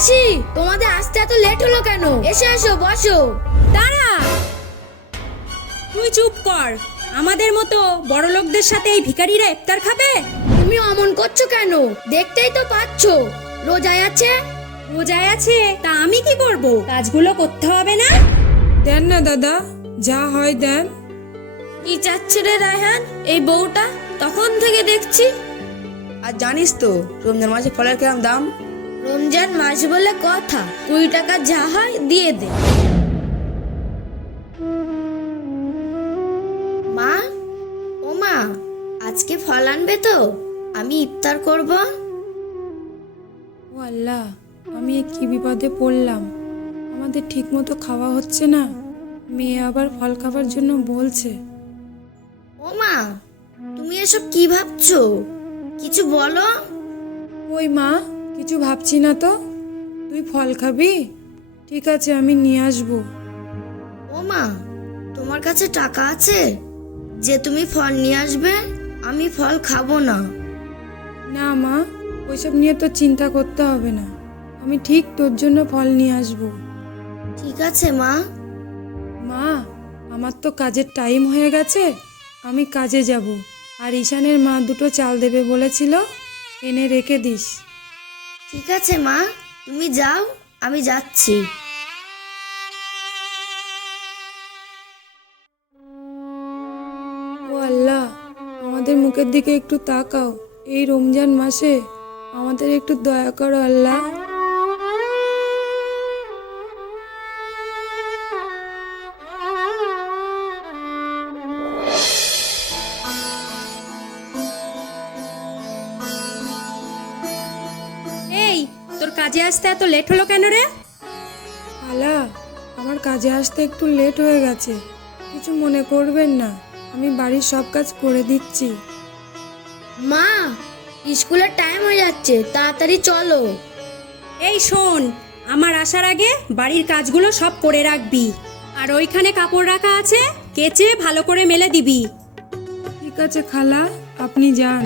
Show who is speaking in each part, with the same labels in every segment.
Speaker 1: মাসি, তোমাদের আসতে এত লেট হলো কেন? এসে এসো, বসো।
Speaker 2: দাঁড়া, তুই চুপ কর। আমাদের মতো বড় লোকদের সাথে এই ভিখারিরা ইফতার খাবে?
Speaker 1: তুমি অমন করছো কেন? দেখতেই তো পাচ্ছো রোজায় আছে।
Speaker 2: রোজায় আছে, তা আমি কি করব? কাজগুলো করতে হবে না?
Speaker 3: দেন না দাদা, যা হয় দেন।
Speaker 1: কি চাচ্ছে রে রায়হান এই বউটা? তখন থেকে দেখছি।
Speaker 4: আর জানিস তো রমজান মাসে ফলের কিরম দাম?
Speaker 1: রমজান মাস বলে কথা, 20 টাকা যা হয় দিয়ে দে। মা, ও মা, আজকে ফল আনবে তো? আমি ইফতার করব।
Speaker 3: ও আল্লাহ, আমি এ কি বিপদে পড়লাম। আমাদের ঠিক মতো খাওয়া হচ্ছে না, মেয়ে আবার ফল খাবার জন্য বলছে।
Speaker 1: ও মা, তুমি এসব কি ভাবছো? কিছু বলো।
Speaker 3: ওই মা, কিছু ভাবছি না তো। তুই ফল খাবি? ঠিক আছে, আমি নিয়ে আসবো।
Speaker 1: ও মা, তোমার কাছে টাকা আছে যে তুমি ফল নিয়ে আসবে? আমি ফল খাবো না।
Speaker 3: না মা, ওইসব নিয়ে তো চিন্তা করতে হবে না, আমি ঠিক তোর জন্য ফল নিয়ে আসবো।
Speaker 1: ঠিক আছে মা।
Speaker 3: মা, আমার তো কাজের টাইম হয়ে গেছে, আমি কাজে যাব। আর ঈশানের মা দুটো চাল দেবে বলেছিল, এনে রেখে দিস।
Speaker 1: ঠিক আছে মা, তুমি যাও, আমি যাচ্ছি।
Speaker 3: ও আল্লাহ, আমাদের মুখের দিকে একটু তাকাও। এই রমজান মাসে আমাদের একটু দয়া করো আল্লাহ।
Speaker 2: এই, তোর কাজে আসতে এত লেট হলো কেন রে?
Speaker 3: খালা, আমার কাজে আসতে একটু লেট হয়ে গেছে, কিছু মনে করবেন না, আমি বাড়ির সব কাজ করে দিচ্ছি।
Speaker 1: মা, স্কুলের টাইম হয়ে যাচ্ছে, তাড়াতাড়ি চলো।
Speaker 2: এই শোন, আমার আসার আগে বাড়ির কাজগুলো সব করে রাখবি। আর ওইখানে কাপড় রাখা আছে, কেচে ভালো করে মেলে দিবি।
Speaker 3: ঠিক আছে খালা, আপনি যান।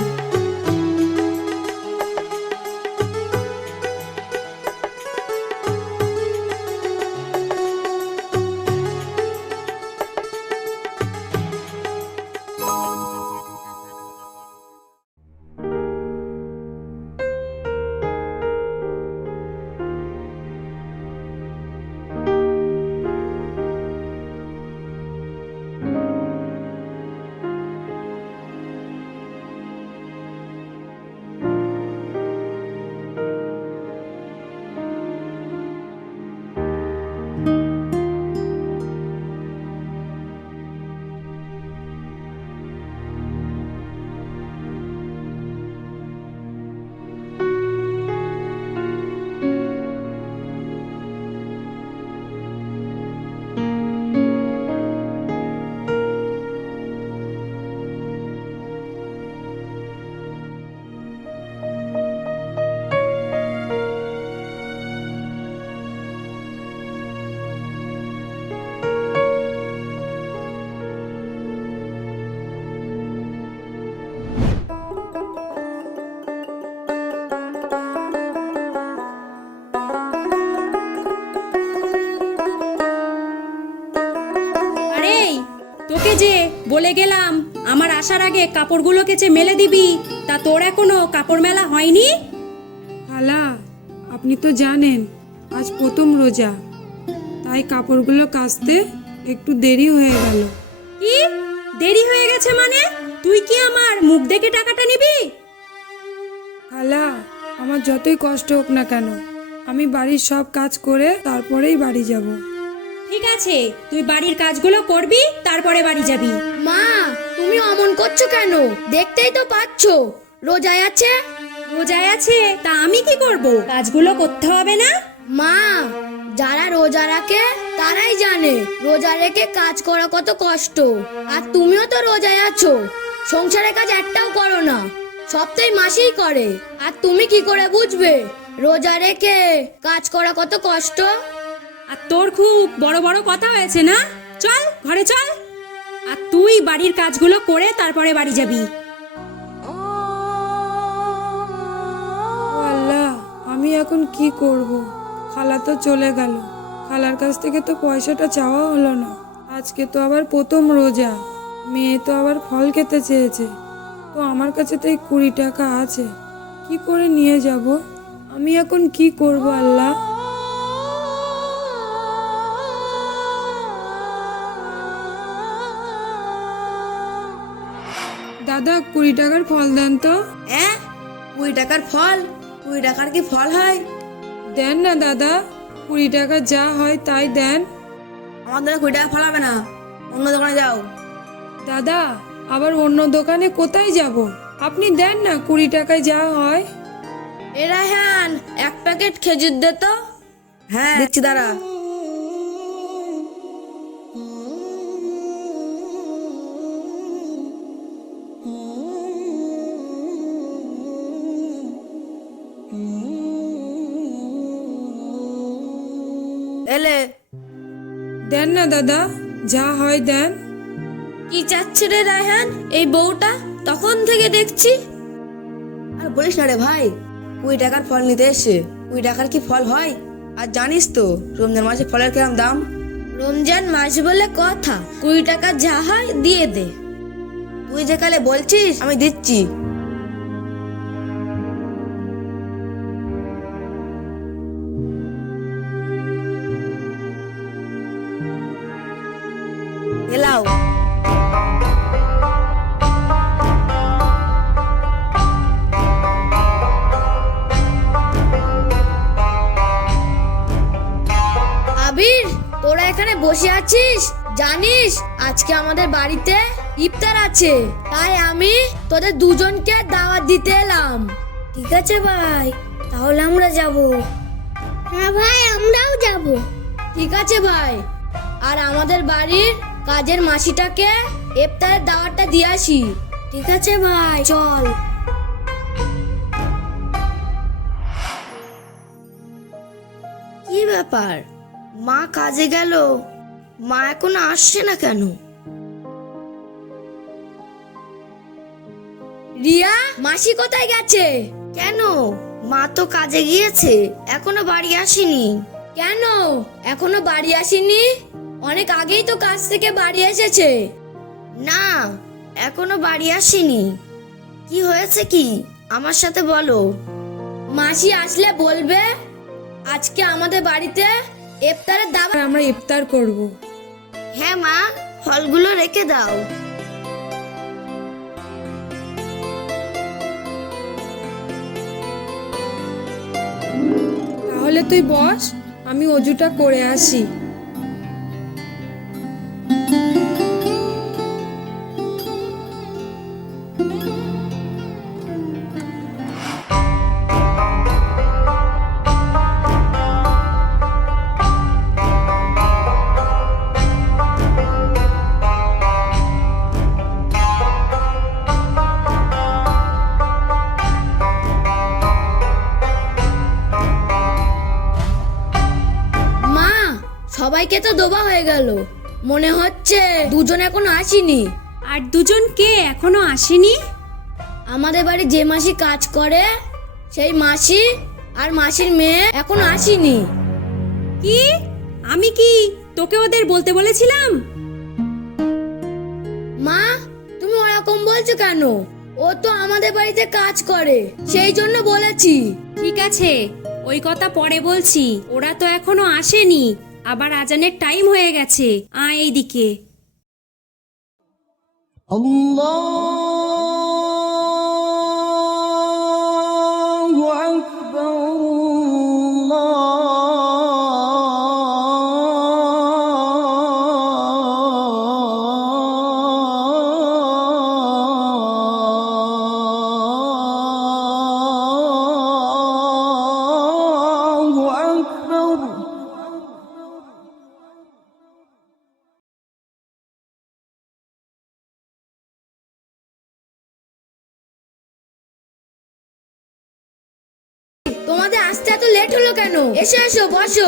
Speaker 2: আরে, তোকে যে বলে গেলাম আমার আসার আগে কাপড়গুলো কেচে মেলে দিবি, তা তোর এখনো কাপড় মেলা হয়নি?
Speaker 3: খালা, আপনি তো জানেন আজ প্রথম রোজা, তাই কাপড়গুলো কাচতে একটু দেরি হয়ে গেল।
Speaker 2: কি দেরি হয়ে গেছে মানে? তুই কি আমার মুখ দেখে টাকাটা নিবি?
Speaker 3: খালা, আমার যতই কষ্ট হোক না কেন, আমি বাড়ির সব কাজ করে তারপরেই বাড়ি যাব।
Speaker 2: ঠিক আছে, তুই বাড়ির কাজগুলো করবি, তারপরে বাড়ি যাবি।
Speaker 1: মা, তুমি অমন করছো কেন? দেখতেই তো পাচ্ছো রোজায় আছে।
Speaker 2: রোজায় আছে, তা আমি কি করব? কাজগুলো করতে হবে না?
Speaker 1: মা, যারা রোজা রাখে তারাই জানে রোজা রেখে কাজ করা কত কষ্ট। আর তুমিও তো রোজায় আছো, সংসারের কাজ একটাও করো না, সপ্তাহে মাসেই করে। আর তুমি কি করে বুঝবে রোজা রেখে কাজ করা কত কষ্ট?
Speaker 2: আর তোর খুব বড় বড় কথা হয়েছে না? চল ঘরে চল, আর তুই বাড়ির কাজগুলো করে তারপরে বাড়ি যাবি।
Speaker 3: ও আল্লাহ, আমি এখন কি করব? খালা তো চলে গেল, খালার কাছ থেকে তো পয়সাটা চাওয়া হলো না। আজকে তো আবার প্রথম রোজা, মেয়ে তো আবার ফল খেতে চেয়েছে, তো আমার কাছে তো এই 20 টাকা আছে, কি করে নিয়ে যাব? আমি এখন কি করব আল্লাহ? দাদা 20 টাকার ফল দেন তো।
Speaker 4: হ্যাঁ, 20 টাকার ফল? 20 টাকার কি ফল হয়?
Speaker 3: দেন না দাদা, 20 টাকা যা হয় তাই দেন।
Speaker 4: আমার দ্বারা 20 টাকা ফল হবে না, অন্য দোকানে যাও।
Speaker 3: দাদা আবার অন্য দোকানে কোথায় যাব? আপনি দেন না, 20 টাকায় যা হয়।
Speaker 1: এ রায়হান, 1 প্যাকেট খেজুর দে তো।
Speaker 4: হ্যাঁ দেখছি, দাঁড়া। এলে
Speaker 3: দেন না দাদা, যা হয় দেন।
Speaker 1: কি চাচ্ছে রে রায়হান এই বউটা? তখন থেকে দেখছি।
Speaker 4: আর বলিস না রে ভাই, 20 টাকার ফল নিতে এসে 20 টাকার কি ফল হয়? আর জানিস তো রমজান মাসে ফলের কিরম দাম।
Speaker 1: রমজান মাস বলে কথা, 20 টাকা যা হয় দিয়ে দে।
Speaker 4: তুই যে কালে বলছিস আমি দিচ্ছি। এলাও।
Speaker 1: আবির, তোরা এখানে বসে আছিস? জানিস আজকে আমাদের বাড়িতে ইফতার আছে, তাই আমি তোদের দুজনকে দাওয়াত দিতে এলাম। ঠিক আছে ভাই, তাহলে আমরা যাব। হ্যাঁ ভাই, আমরাও যাব। ঠিক আছে ভাই, আর আমাদের বাড়ির কাজের মাসিটাকে ইফতারের দাওয়াতটা দিয়ে আসি। ঠিক আছে ভাই, চল। কি ব্যাপার, মা কাজে গেল, মা এখনো আসছে না কেন? রিয়া, মাসি কোথায় গেছে? কেন, মা তো কাজে গিয়েছে, এখনো বাড়ি আসেনি। কেন এখনো বাড়ি আসেনি? অনেক আগেই তো কাজ থেকে বাড়ি এসেছে। না, এখনো বাড়ি আসেনি। কি হয়েছে কি, আমার সাথে বলো। মাসি আসলে বলবে আজকে আমাদের বাড়িতে ইফতারের দাওয়াত।
Speaker 3: আর আমরা ইফতার করব।
Speaker 1: হ্যাঁ মা, ফলগুলো রেখে দাও।
Speaker 3: তাহলে তুই বস, আমি অজুটা করে আসি।
Speaker 1: মা, সবাইকে তো দোবা হয়ে গেল, মনে হচ্ছে দুজন এখনো আসেনি।
Speaker 2: আর দুজন কে এখনো আসেনি?
Speaker 1: আমাদের বাড়ি যে মাসি কাজ করে সেই মাসি আর মাসির মেয়ে এখনো আসেনি।
Speaker 2: কি? আমি কি তোকে ওদের বলতে বলেছিলাম?
Speaker 1: মা, তুমি ওরকম বলছো কেন? ও তো আমাদের বাড়িতে কাজ করে, সেই জন্য বলেছি।
Speaker 2: ঠিক আছে, ওই কথা পরে বলছি। ওরা তো এখনো আসেনি, আবার আজানের টাইম হয়ে গেছে। এইদিকে।
Speaker 5: الله أكبر الله أكبر
Speaker 1: তোমাদের আসতে এত লেট হলো কেন? এসো এসো, বসো।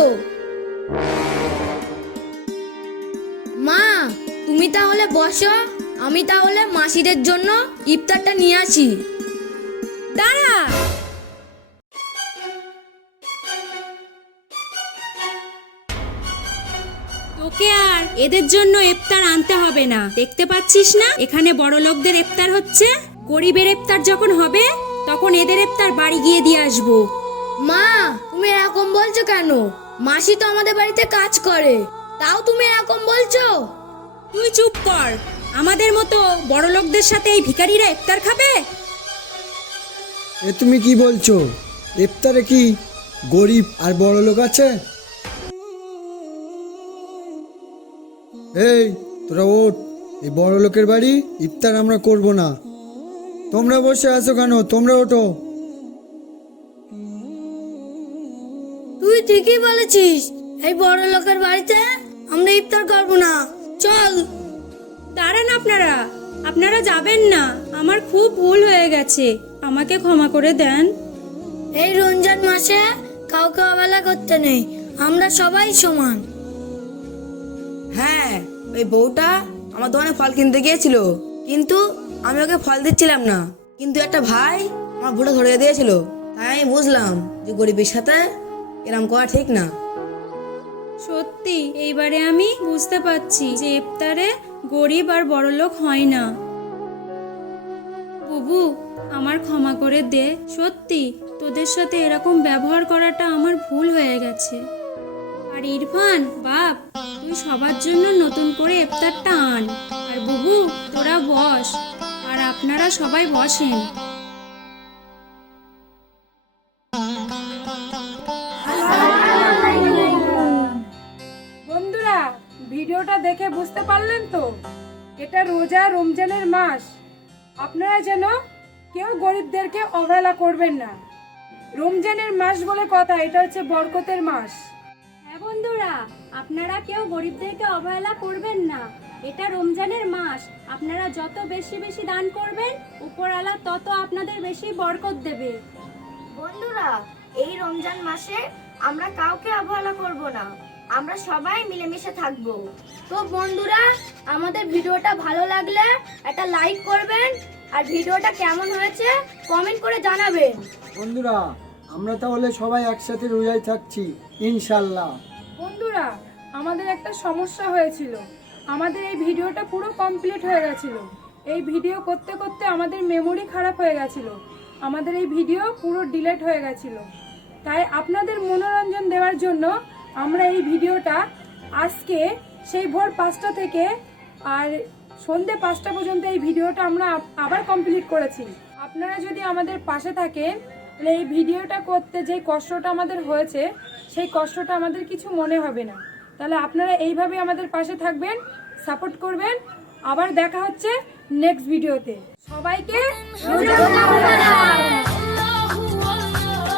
Speaker 1: মা, তুমি তাহলে বসো, আমি তাহলে মাসিদের জন্য ইফতারটা নিয়ে আসি।
Speaker 2: দাঁড়া। তোকে আর এদের জন্য ইফতার আনতে হবে না। দেখতে পাচ্ছিস না এখানে বড় লোকদের ইফতার হচ্ছে, গরিবের ইফতার যখন হবে তখন এদের ইফতার বাড়ি গিয়ে দিয়ে আসবো।
Speaker 1: মা, তুমি এরকম বলছো কেন? মাসি তো আমাদের বাড়িতে কাজ করে, তাও তুমি এরকম বলছো?
Speaker 2: তুই চুপ কর। আমাদের মতো বড় লোকদের সাথে এই ভিখারিরা ইফতার খাবে?
Speaker 6: এ তুমি কি বলছো? ইফতারে কি গরিব আর বড় লোক আছে? এই তোরা ওঠ, এই বড় লোকের বাড়ি ইফতার আমরা করব না। তোমরা বসে আছো কেন? তোমরা ওঠো।
Speaker 1: তুই ঠিকই বলেছিস, এই বড় লোকের বাড়িতে আমরা ইফতার করব না। চল।
Speaker 2: দাঁড়ান আপনারা, আপনারা যাবেন না। আমার খুব ভুল হয়ে গেছে, আমাকে ক্ষমা করে দেন।
Speaker 1: এই রমজান মাসে কাউকে অবহেলা করতে নেই, আমরা সবাই সমান।
Speaker 4: হ্যাঁ, ওই বউটা আমার দোকানে ফল কিনতে গিয়েছিল, কিন্তু আমি ওকে ফল দিচ্ছিলাম না। কিন্তু একটা ভাই আমার ভুলটা ধরিয়ে দিয়েছিল, তাই আমি বুঝলাম যে গরিবের সাথে এরম করা ঠিক না।
Speaker 2: সত্যি এইবারে আমি বুঝতে পারছি যে ইফতারে গরিব আর বড় লোক হয় না। বুবু, আমার ক্ষমা করে দে। সত্যি তোদের সাথে এরকম ব্যবহার করাটা আমার ভুল হয়ে গেছে। আর ইরফান বাপ, তুই সবার জন্য নতুন করে ইফতারটা আন। আর বুবু, তোরা বস, আর আপনারা সবাই বসেন।
Speaker 3: বন্ধুরা, ভিডিওটা দেখে বুঝতে পারলেন তো, এটা রোজা রমজানের মাস। আপনারা যেন কেউ গরিবদেরকে অবহেলা করবেন না। রমজানের মাস বলে কথা, এটা হচ্ছে বরকতের মাস।
Speaker 2: হ্যাঁ বন্ধুরা, আপনারা কেউ গরিবদেরকে অবহেলা করবেন না। এটা রমজানের মাস, আপনারা যত বেশি বেশি দান করবেন উপরওয়ালা তত আপনাদের বেশি বরকত দেবে।
Speaker 7: বন্ধুরা, এই রমজান মাসে আমরা কাউকে অবহেলা করব না, আমরা সবাই মিলেমিশে থাকবো।
Speaker 1: তো বন্ধুরা, আমাদের ভিডিওটা ভালো লাগলে একটা লাইক করবেন, আর ভিডিওটা কেমন হয়েছে কমেন্ট করে জানাবেন।
Speaker 6: বন্ধুরা, আমরা তাহলে সবাই একসাথে রোজায় থাকছি ইনশাল্লাহ।
Speaker 3: বন্ধুরা, আমাদের একটা সমস্যা হয়েছিল, আমাদের এই ভিডিওটা পুরো কমপ্লিট হয়ে গেছিল। এই ভিডিও করতে করতে আমাদের মেমোরি খারাপ হয়ে গেছিল, আমাদের এই ভিডিও পুরো ডিলিট হয়ে গেছিল। তাই আপনাদের মনোরঞ্জন দেওয়ার জন্য আমরা এই ভিডিওটা আজকে সেই ভোর 5টা থেকে আর সন্ধ্যে 5টা পর্যন্ত এই ভিডিওটা আমরা আবার কমপ্লিট করেছি। আপনারা যদি আমাদের পাশে থাকেন তাহলে এই ভিডিওটা করতে যে কষ্টটা আমাদের হয়েছে সেই কষ্টটা আমাদের কিছু মনে হবে না। তাহলে আপনারা এইভাবে আমাদের পাশে থাকবেন, সাপোর্ট করবেন। আবার দেখা হচ্ছে নেক্সট ভিডিওতে। সবাইকে